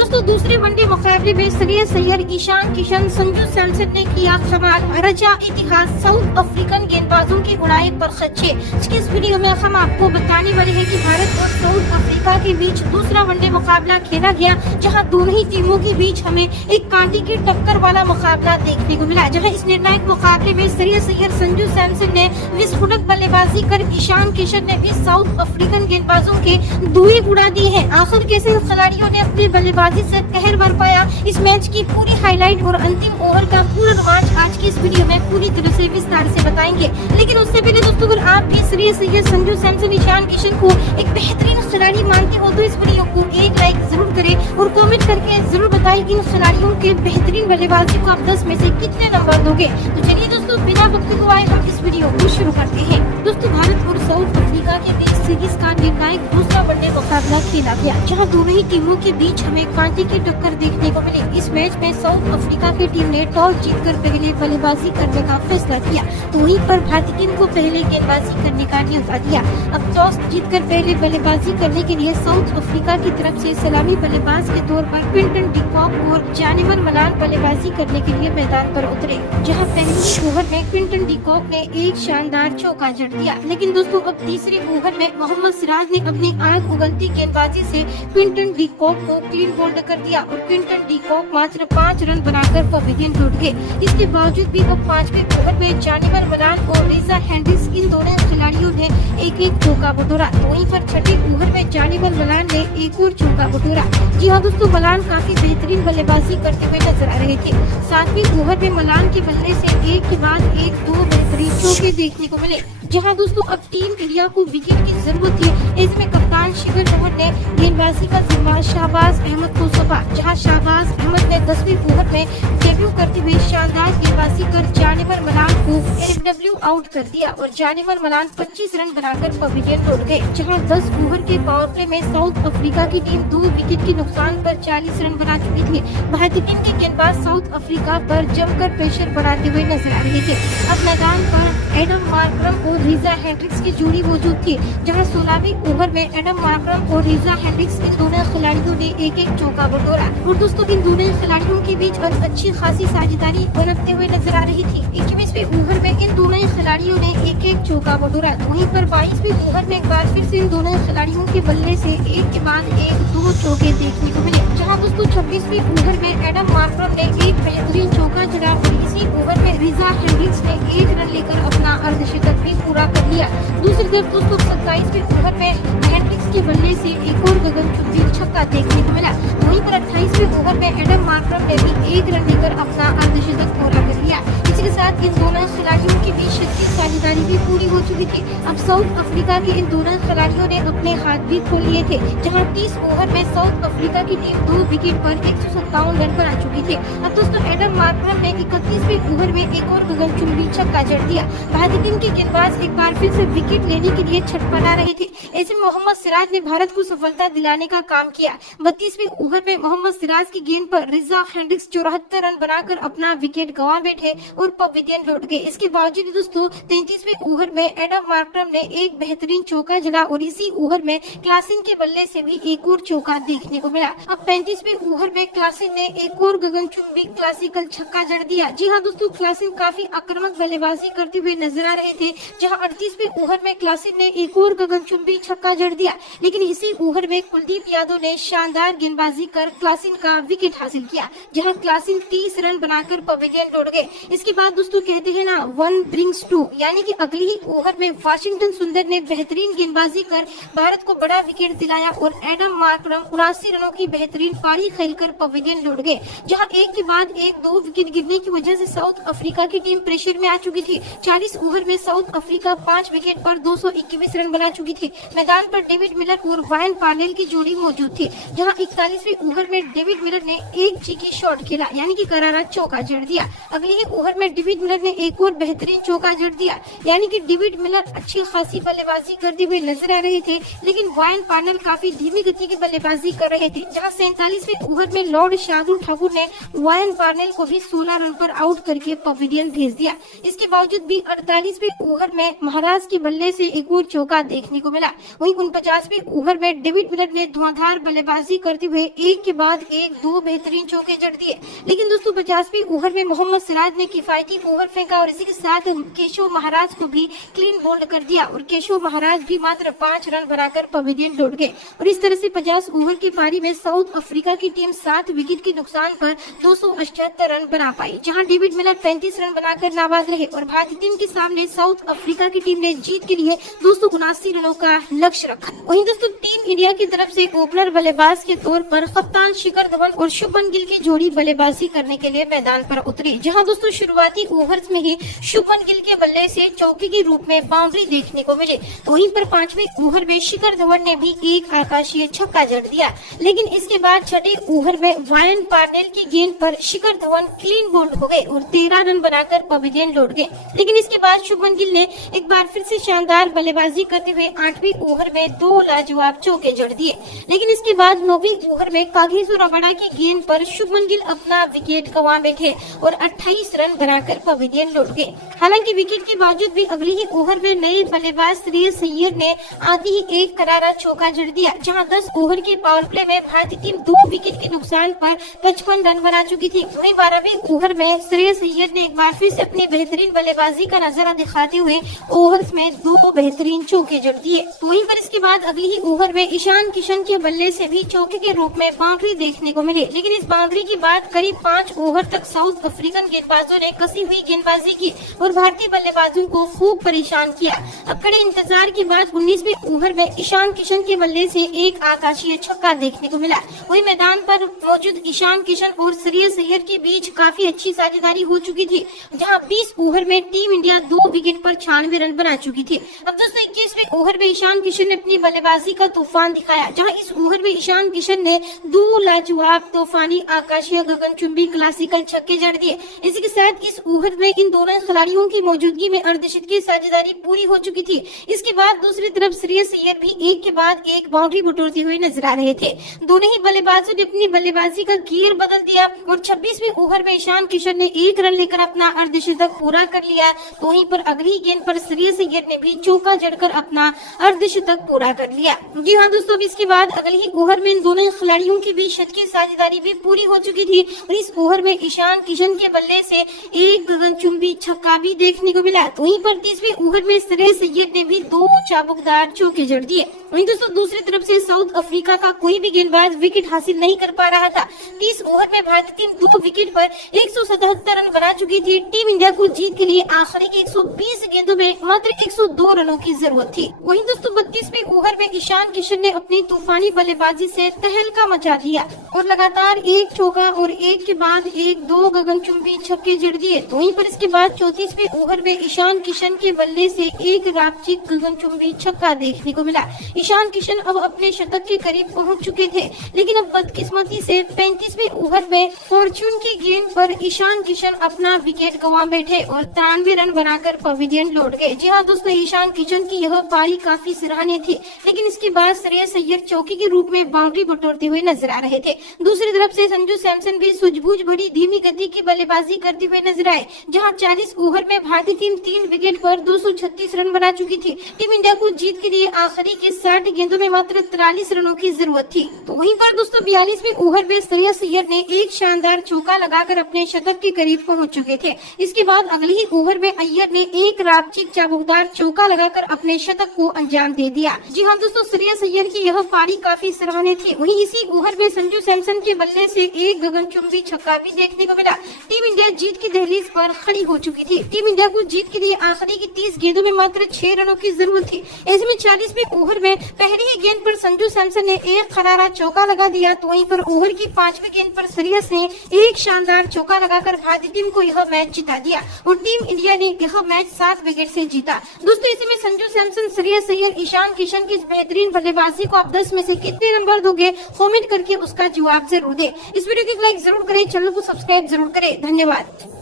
दोस्तों दूसरे वनडे मुकाबले में श्रेयस अय्यर, ईशान किशन, संजू सैमसन ने किया कमाल, रचा इतिहास, साउथ अफ्रीकन गेंदबाजों की उड़ाई पर खच्चे। इस वीडियो में हम आपको बताने वाले हैं कि भारत और साउथ अफ्रीका के बीच दूसरा वनडे मुकाबला खेला गया, जहां दोनों ही टीमों के बीच हमें एक कांटे की टक्कर वाला मुकाबला देखने को मिला। जहां इस निर्णायक मुकाबले में श्रेयस अय्यर, संजू सैमसन ने विस्फोटक बल्लेबाजी कर ईशान किशन ने भी साउथ अफ्रीकन गेंदबाजों के धुएं उड़ा दी है। आखिर कैसे खिलाड़ियों ने अपनी बल्लेबाजी से कहर बरपाया, इस मैच की पूरी हाईलाइट और अंतिम ओवर का पूरा रोमांच आज की इस वीडियो में पूरी तरह से विस्तार से बताएंगे। लेकिन उससे पहले दोस्तों, अगर आप भी श्रेयस अय्यर, संजू सैमसन, ईशान किशन को एक बेहतरीन खिलाड़ी मानते हो तो इस वीडियो को एक लाइक जरूर करें और कमेंट करके जरूर बताएं इन खिलाड़ियों के बेहतरीन बल्लेबाजी को आप 10 में से कितने नंबर दोगे। तो चलिए दोस्तों, बिना वक्त गवाए हम इस वीडियो को शुरू करते हैं। दोस्तों, भारत और साउथ अफ्रीका के बीच सीरीज का निर्णायक दूसरा वनडे मुकाबला खेला गया, जहां दोनों ही टीमों के बीच हमें कांटे की टक्कर देखने को मिली। इस मैच में साउथ अफ्रीका की टीम ने टॉस जीतकर पहले बल्लेबाजी करने का फैसला किया, तो वहीं पर भारतीय टीम को पहले गेंदबाजी करने का न्यौता दिया। अब टॉस जीतकर पहले बल्लेबाजी करने के लिए साउथ अफ्रीका की तरफ से सलामी बल्लेबाज के तौर पर क्विंटन डी कॉक और जानिमर मलान बल्लेबाजी करने के लिए मैदान पर उतरे, जहां पहले ओवर में क्विंटन डी कॉक ने एक शानदार चौका जड़ दिया। लेकिन दोस्तों, अब तीसरे ओवर में मोहम्मद सिराज ने अपनी आग उगलती गेंदबाजी से क्विंटन डी कॉक को क्लीन बोल्ड कर दिया और क्विंटन डी कॉक मात्र 5 रन बनाकर पवेलियन लौट गए। इसके बावजूद भी अब 5वें ओवर में जानिमर मलान और रिजा हैंड्रिक्स, इन दोनों खिलाड़ियों ने एक एक चौका बटोरा। वहीं पर छठे ओवर में जानिमर मलान ने एक और चौका बटोरा। जी हाँ दोस्तों, मलान काफी बेहतरीन बल्लेबाजी करते हुए नजर आ रहे थे। 7वें ओवर में मलान के बल्ले से एक के बाद एक 2 बेहतरीन चौके देखने को मिले। जहां दोस्तों, अब टीम इंडिया को विकेट की जरूरत थी। इसमें कप्तान शिखर धवन ने गेंदबाजी का जिम्मा शहबाज अहमद को सौंपा, जहां शहबाज अहमद ने 10वें ओवर में डेब्यू करते हुए शानदार गेंदबाजी कर जानिमर मलान को एलबीडब्ल्यू आउट कर दिया और जानिमर मलान 25 रन बनाकर पवेलियन लौट गए। जहां 10 ओवर के पावर प्ले में साउथ अफ्रीका की टीम 2 विकेट के नुकसान पर 40 रन बना चुकी थी। भारतीय टीम के गेंदबाज साउथ अफ्रीका पर जमकर प्रेशर बढ़ाते हुए नजर आ रहे थे। अब मैदान पर एडम मार्करम और रिजा हैंड्रिक्स की जोड़ी मौजूद थी, जहां 16वें ओवर में एडम मार्करम और रिजा हैंड्रिक्स, इन दोनों खिलाड़ियों ने एक एक चौका बटोरा। और दोस्तों, इन दोनों खिलाड़ियों के बीच अच्छी खासी साझेदारी बनते हुए नजर आ रही थी। 21वें ओवर में इन दोनों खिलाड़ियों ने एक एक चौका बटोरा। वहीं पर 22वें ओवर में एक बार फिर से इन दोनों खिलाड़ियों के बल्ले से एक के बाद एक 2 चौके देखने को मिले। जहां दोस्तों 26वें ओवर में एडम मार्करम ने एक बेहतरीन चौका जड़ा और इसी ओवर में रिजा हैंड्रिक्स ने 1 रन लेकर अपना अर्धशतक भी पूरा कर लिया। दूसरी तरफ दोस्तों 27वें ओवर में हैंड्रिक्स के बल्ले से एक और गगनचुंबी छक्का देखने को मिला। वहीं पर 28वें ओवर में एडम मार्करम ने भी 1 रन लेकर अपना अर्धशतक पूरा कर लिया। इसके साथ इन दोनों खिलाड़ियों के बीच शक्ति साझेदारी भी पूरी हो चुकी थी। अब साउथ अफ्रीका के इन दोनों खिलाड़ियों ने अपने हाथ भी खोल लिए थे, जहां 30 ओवर में साउथ अफ्रीका की टीम 2 विकेट पर 157 रन बना चुकी थी। अब दोस्तों, एडम मार्करम ने 31वें ओवर में एक और गगनचुंबी छक्का जड़ दिया। भारतीय टीम के गेंदबाज एक बार फिर से विकेट लेने के लिए छटपटा रहे थे। ऐसे में मोहम्मद सिराज ने भारत को सफलता दिलाने का काम किया। 32वें ओवर में मोहम्मद सिराज की गेंद पर रिजा हैंड्रिक्स 74 रन बनाकर अपना विकेट गंवा बैठे और पवेलियन लौट गए। इसके बावजूद दोस्तों 33वें ओवर में एडम मार्करम ने एक बेहतरीन चौका जड़ा और इसी ओवर में क्लासिन के बल्ले से भी एक और चौका देखने को मिला। अब 35वें ओवर में क्लासिन ने एक और गगनचुंबी क्लासिकल छक्का जड़ दिया। जी हाँ दोस्तों, क्लासिन काफी आक्रामक बल्लेबाजी करते हुए नजर आ रहे थे, जहां 38वें ओवर में क्लासिन ने एक और गगनचुंबी छक्का जड़ दिया। लेकिन इसी ओवर में कुलदीप यादव ने शानदार गेंदबाजी कर क्लासिन का विकेट हासिल किया, जहां क्लासिन 30 रन बनाकर पवेलियन लौट गए। इसके बाद दोस्तों कहते हैं ना, 1 brings 2, यानी कि अगले ही ओवर में वाशिंगटन सुंदर ने बेहतरीन गेंदबाजी कर भारत को बड़ा विकेट दिलाया और एडम मार्करम 79 रनों की बेहतरीन पारी खेलकर पवेलियन लौट गए। जहां एक के बाद एक 2 विकेट गिरने की वजह से साउथ अफ्रीका की टीम प्रेशर में आ चुकी थी। 40 ओवर में साउथ अफ्रीका 5 विकेट पर 221 रन बना चुकी थी। मैदान पर डेविड मिलर और वायन पार्नेल की जोड़ी मौजूद थी, जहां 41वें ओवर में डेविड मिलर ने एक चीकी शॉट खेला, यानी कि करारा चौका जड़ दिया। अगले ही ओवर में डेविड मिलर ने एक और बेहतरीन चौका जड़ दिया। यानी कि डेविड मिलर अच्छी खासी बल्लेबाजी करते हुए नजर आ रहे थे, लेकिन वायन पार्नेल काफी धीमी गति की बल्लेबाजी कर रहे थे, जहां 47वें ओवर में लॉर्ड शार्दुल ठाकुर ने वायन पार्नेल को भी 16 रन पर आउट करके पवेलियन भेज दिया। इसके बावजूद भी 48वें ओवर में महाराज के बल्ले से एक और चौका देखने को मिला। वहीं 49वें ओवर में डेविड मिलर ने धुआंधार बल्लेबाजी करते हुए एक के बाद एक 2 बेहतरीन चौके जड़ दिए। लेकिन दोस्तों 50वें ओवर में मोहम्मद सिराज ने किफायती ओवर फेंका और इसी के साथ केशव महाराज को भी क्लीन बोल्ड कर दिया और केशव महाराज भी मात्र 5 रन बनाकर पवेलियन लौट गए। और इस तरह से 50 ओवर की पारी में साउथ अफ्रीका की टीम 7 विकेट के नुकसान पर 278 रन बना पाई, जहां डेविड मिलर 35 रन बनाकर नाबाद रहे और भारतीय टीम के सामने साउथ अफ्रीका की टीम ने जीत के लिए 279 रनों का लक्ष्य रखा। वहीं दोस्तों टीम इंडिया की तरफ से ओपनर बल्लेबाज के तौर पर कप्तान शिखर धवन और शुभमन गिल की जोड़ी बल्लेबाजी करने के लिए मैदान पर उतरी, जहां दोस्तों शुरुआती ओवर्स में ही शुभमन गिल के बल्ले से चौके के रूप में बाउंड्री देखने को मिली। तो वहीं पर 5वें ओवर में शिखर धवन ने भी एक आकाशीय छक्का जड़ दिया, लेकिन इसके बाद 6ठे ओवर में वायन पार्नेल की गेंद पर शिखर धवन क्लीन बोल्ड हो गए और 13 रन बनाकर पवेलियन लौट गए। लेकिन इसके बाद शुभमन गिल ने एक बार फिर से शानदार बल्लेबाजी करते हुए 8वें ओवर में 2 लाजवाब चौके जड़ दिए। लेकिन इसके बाद 9वें ओवर में कागिसो रबाडा की गेंद पर शुभमन गिल अपना विकेट गंवा बैठे और 28 रन बनाकर पवेलियन लौट गए। हालांकि विकेट के बावजूद भी अगले ही ओवर में नए बल्लेबाज श्रेयस अय्यर ने आधी ही एक करारा चौका जड़ दिया, जहां 10 ओवर के पावर प्ले में भारतीय टीम 2 विकेट के नुकसान पर 55 रन बना चुकी थी। वहीं 12वें ओवर में श्रेयस अय्यर ने एक बार फिर से अपनी बेहतरीन बल्लेबाजी का नजारा दिखाते हुए ओवर्स में 2 बेहतरीन चौके जड़ दिए। तो वहीं पर इसके बाद अगले ही ओवर में ईशान किशन के बल्ले से भी चौके के रूप में बाउंड्री देखने को मिली। लेकिन इस बाउंड्री के बाद करीब 5 ओवर तक साउथ अफ्रीकन गेंदबाजों ने कसी हुई गेंदबाजी की और भारतीय बल्लेबाजों को खूब परेशान किया। अब कड़े इंतजार के बाद 19वें ओवर में ईशान किशन के बल्ले से एक आकाशीय छक्का देखने को मिला। वही मैदान पर मौजूद ईशान किशन और श्रेयस अय्यर के बीच काफी अच्छी साझेदारी हो चुकी थी, जहां 20 ओवर में टीम इंडिया 2 विकेट पर 96 रन बना चुकी थी। अब दोस्तों 21वें ओवर में ईशान किशन ने अपनी बल्लेबाजी का तूफान दिखाया, जहां इस ओवर में ईशान किशन ने 2 लाजवाब तूफानी आकाशीय गगनचुंबी क्लासिकल छक्के जड़ दिए। इसी के साथ इस ओवर में इन दोनों खिलाड़ियों की मौजूदगी में अर्धशतकीय साझेदारी पूरी हो चुकी थी। इसके बाद दूसरी तरफ श्रेयस अय्यर भी एक के बाद एक बाउंड्री बटोरते हुए नजर आ रहे थे। दोनों ही बल्लेबाजों ने अपनी बल्लेबाजी का गियर बदल दिया और 26वें ओवर में ईशान किशन ने 1 रन लेकर अपना अर्धशतक पूरा कर लिया। तो वहीं पर अगली गेंद पर श्रेयस अय्यर ने भी चौका जड़कर अपना अर्धशतक पूरा कर लिया। जी हाँ दोस्तों, इसके बाद अगले ही ओवर में इन दोनों खिलाड़ियों की भी शतकीय साझेदारी भी पूरी हो चुकी थी और इस ओवर में ईशान किशन के बल्ले से एक गगनचुंबी छक्का भी देखने को मिला। तो वहीं पर 30वें ओवर में श्रेयस अय्यर ने भी 2 चाबुकदार चौके जड़ दिए। वहीं दोस्तों दूसरी तरफ से साउथ अफ्रीका का कोई भी गेंदबाज विकेट हासिल नहीं कर पा रहा था। 30 ओवर में भारतीय टीम 2 विकेट पर 177 रन बना चुकी थी। टीम इंडिया को जीत के लिए आखिरी के 120 गेंदों में मात्र 102 रनों की जरूरत थी। वहीं दोस्तों 32वें ओवर में ईशान किशन ने अपनी तूफानी बल्लेबाजी से तहलका मचा दिया और लगातार एक चौका और एक के बाद एक 2 गगनचुंबी छक्के जड़ दिए। तो वहीं पर इसके बाद 34वें ओवर में ईशान किशन के बल्ले से एक रापचिक गगनचुंबी छक्का देखने को मिला। ईशान किशन अब अपने शतक के करीब पहुंच चुके थे, लेकिन अब बदकिस्मती से 35वें ओवर में फॉर्चून की गेंद पर ईशान किशन अपना विकेट गंवा बैठे और 93 रन बनाकर पवेलियन लौट गए। जी हाँ दोस्तों, ईशान किशन की यह पारी काफी सराहनीय थी, लेकिन इसके बाद श्रेयस अय्यर चौकी के रूप में बाउंड्री बटोरते हुए नजर आ रहे थे। दूसरी तरफ से संजू सैमसन भी सूझबूझ भरी धीमी गति की बल्लेबाजी करते हुए नजर आए, जहां 40 ओवर में भारतीय टीम 3 विकेट पर 236 रन बना चुकी थी। टीम इंडिया को जीत के लिए आखिरी के 60 गेंदों में मात्र 43 रनों की जरूरत थी। तो वहीं पर दोस्तों 42वें ओवर में श्रेयस अय्यर ने एक शानदार चौका लगाकर अपने शतक के करीब पहुंच चुके थे। इसके बाद अगले ही ओवर में अय्यर ने एक रापचिक चाबुकदार चौका लगाकर अपने शतक को अंजाम दे दिया। जी हाँ दोस्तों, श्रेयस अय्यर की यह पारी काफी सराहनीय थी। वहीं इसी ओवर में संजू सैमसन के बल्ले से एक गगनचुंबी छक्का भी देखने को मिला। टीम इंडिया जीत की दहलीज पर खड़ी हो चुकी थी। टीम इंडिया को जीत के लिए आखिरी की 30 गेंदों में मात्र 6 रनों की जरूरत थी। ऐसे में 40वें ओवर में पहली ही गेंद पर संजू सैमसन ने एक खरारा चौका लगा दिया। तो वहीं पर ओवर की 5वीं गेंद पर श्रेयस ने एक शानदार चौका लगाकर भारतीय टीम को यह मैच जिता दिया और टीम इंडिया ने यह मैच 7 विकेट से जीता। दोस्तों इसी में संजू सैमसन, श्रेयस अय्यर, ईशान किशन की इस बेहतरीन बल्लेबाजी को आप 10 में से कितने नंबर दोगे? कमेंट करके उसका जवाब जरूर दे। इस वीडियो को लाइक जरूर करें, चैनल को सब्सक्राइब जरूर करें। धन्यवाद।